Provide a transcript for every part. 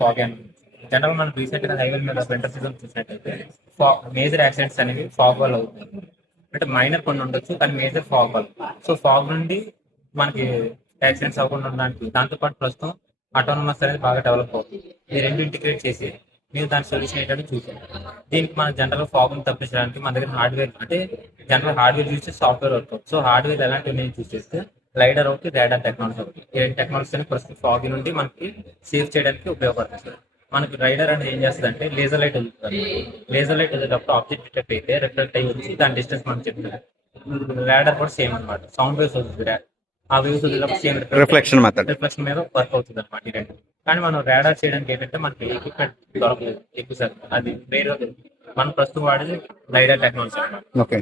Fog and general మనం recent గా highway మీద వింటర్ సీజన్ చూసినట్టయితే మేజర్ యాక్సిడెంట్స్ అనేవి ఫాగ్ వల్ల అవుతాయి. అంటే మైనర్ కొన్ని ఉండొచ్చు కానీ మేజర్ ఫాగ్ వల్ల. సో ఫాగ్ నుండి మనకి యాక్సిడెంట్స్ అవ్వకుండా ఉండడానికి దాంతోపాటు ప్రస్తుతం ఆటోనమస్ అనేది బాగా డెవలప్ అవుతుంది. ఈ రెండు ఇంటిగ్రేట్ చేసి మీరు దాని సొల్యూషన్ ఏంటంటే చూసాను. దీనికి మన జనరల్ ఫాగ్ ని తప్పించడానికి మన దగ్గర హార్డ్వేర్ అంటే జనరల్ హార్డ్వేర్ యూజ్ చేసి సాఫ్ట్వేర్ వర్క్. సో హార్డ్వేర్ ఎలాంటివి నేను చూస్ చేస్తే లైడర్ ఒకటి రాడార్ టెక్నాలజీ ఒకటి. ఈ టెక్నాలజీ ప్రస్తుతం ఫాగ్ నుండి మనకి సేవ్ చేయడానికి ఉపయోగపడుతుంది. మనకి రైడర్ అనేది ఏం చేస్తుంది అంటే లేజర్ లైట్ వదులుతుంది. లేజర్ లైట్ వదిలేటప్పుడు ఆబ్జెక్ట్ డిటెక్ట్ అయితే రిఫ్లెక్ట్ అయ్యి వచ్చి దాని డిస్టెన్స్ మనం చెప్తుంది. రాడర్ కూడా సేమ్ అనమాట. సౌండ్ వేవ్స్ వదులుతుంది. ఆ వేవ్స్ వదిలేటప్పుడు సేమ్ రిఫ్లెక్షన్ మెథడ్ రిఫ్లెక్షన్ మీద వర్క్ అవుతుంది అనమాట ఈ రెండు. కానీ మనం రాడార్ చేయడానికి ఏంటంటే మనకి ఎక్విప్మెంట్ దొరకలేదు ఎక్కువ సార్. అది వేరే మనం ప్రస్తుతం వాడేది లైడర్ టెక్నాలజీ అనమాట. ఓకే.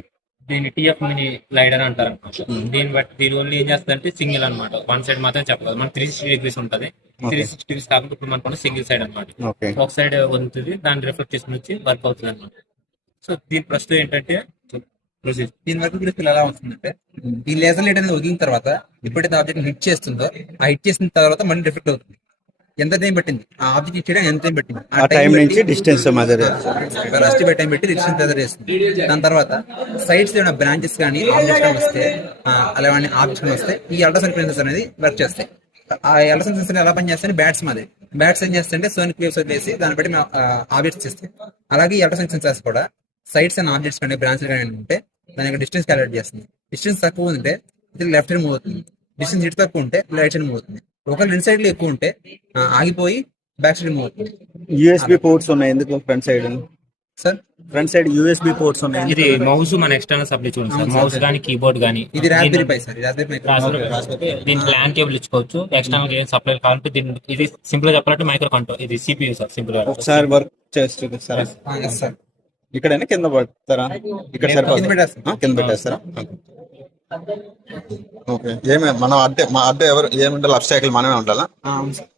దీన్ని టిఎఫ్ మినీ లైడర్ అంటారు అనమాట. దీన్ని బట్టి దీని ఓన్లీ ఏం చేస్తుంది అంటే సింగిల్ అనమాట. వన్ సైడ్ మాత్రం చెప్పదు. మనకి 360 డిగ్రీస్ ఉంటుంది. 360 డిగ్రీస్ కాకుండా ఇప్పుడు మనకు సింగిల్ సైడ్ అనమాట. ఒక సైడ్ వదులుతుంది, దాన్ని రిఫ్లెక్ట్ చేసుకుని వచ్చి వర్క్ అవుతుంది అనమాట. సో దీని ప్రస్తుతం ఏంటంటే దీని వర్క్ ప్రిన్సిపల్ ఎలా వస్తుందంటే ఈ లేజర్ లైట్ అనేది వదిలిన తర్వాత ఎప్పుడైతే ఆబ్జెక్ట్ హిట్ చేస్తుందో ఆ హిట్ చేసిన తర్వాత మళ్ళీ రిఫ్లెక్ట్ అవుతుంది. ఎంత టైం పట్టింది ఆ ఆబ్జెక్ట్ హిట్ చేయడానికి ఎంత టైం పట్టింది ఆ టైం నుంచి distance measure velocity by time పెట్టి డిస్టెన్స్ మెజర్ చేస్తుంది. దాని తర్వాత సైడ్స్ ఏమైనా బ్రాంచెస్ కానీ ఆబ్జెక్ట్స్ కానీ వస్తే అలాంటి ఆబ్జెక్ట్స్ కానీ వస్తే ఈ అల్ట్రాసౌండ్ సెన్సర్స్ అనేది వర్క్ చేస్తాయి. ఆ అల్ట్రాసౌండ్ సెన్సర్ ఎలా పనిచేస్తాయి బ్యాట్స్ మాది బ్యాట్స్ ఏం చేస్తాయంటే సోనిక్ వేవ్స్ వదిలేసి దాన్ని బట్టి మేము ఆబ్జెక్ట్స్ చేస్తాయి. అలాగే ఈ అల్ట్రాసౌండ్ సెన్సర్స్ కూడా సైడ్స్ అండ్ ఆబ్జెక్ట్స్ కానీ బ్రాంచ్లు కానీ ఉంటే దాని యొక్క డిస్టెన్స్ క్యాలిక్యులేట్ చేస్తుంది. డిస్టెన్స్ తక్కువ ఉంటే ఇది లెఫ్ట్ సైడ్ మూవ్ అవుతుంది. డిస్టెన్స్ ఇటు తక్కువ ఉంటే రైట్ సైడ్ మూవ్ అవుతుంది. ఒకవేళ రెండు సైడ్ లో ఎక్కువ ఉంటే ఆగిపోయి బ్యాక్ సైడ్ మూవ్ అవుతుంది. యూఎస్బి పోర్ట్స్ ఉన్నాయి ఎందుకు front side? Sir front side USB ports ఉన్నాయి. ఇది మౌస్ మన ఎక్స్టర్నల్ సప్లై చూడండి సార్. మౌస్ కానీ కీబోర్డ్ కానీ ఇది రాస్బెరీ పై సార్. రాస్బెరీ దీనికి ల్యాన్ కేబుల్ ఇచ్చుకోవచ్చు. ఎక్స్టర్నల్ ఏం సప్లై కావాలంటే దీన్ని ఇది సింపుల్ గా చెప్పాలంటే మైక్రో కంట్రోల్. ఇది సిపియూ సార్. సింపుల్ గా ఒకసారి వర్క్ చేసి చూపిస్తారా? సార్ ఇక్కడైనా కింద పడతారా? ఇక్కడ కింద పెట్టేస్తారా? ఓకే. ఏమే మనం అడ్డే మా అడ్డే ఎవరు ఏముండాలి? అబ్స్టాకిల్ మనమే ఉండాలా? అవును సార్.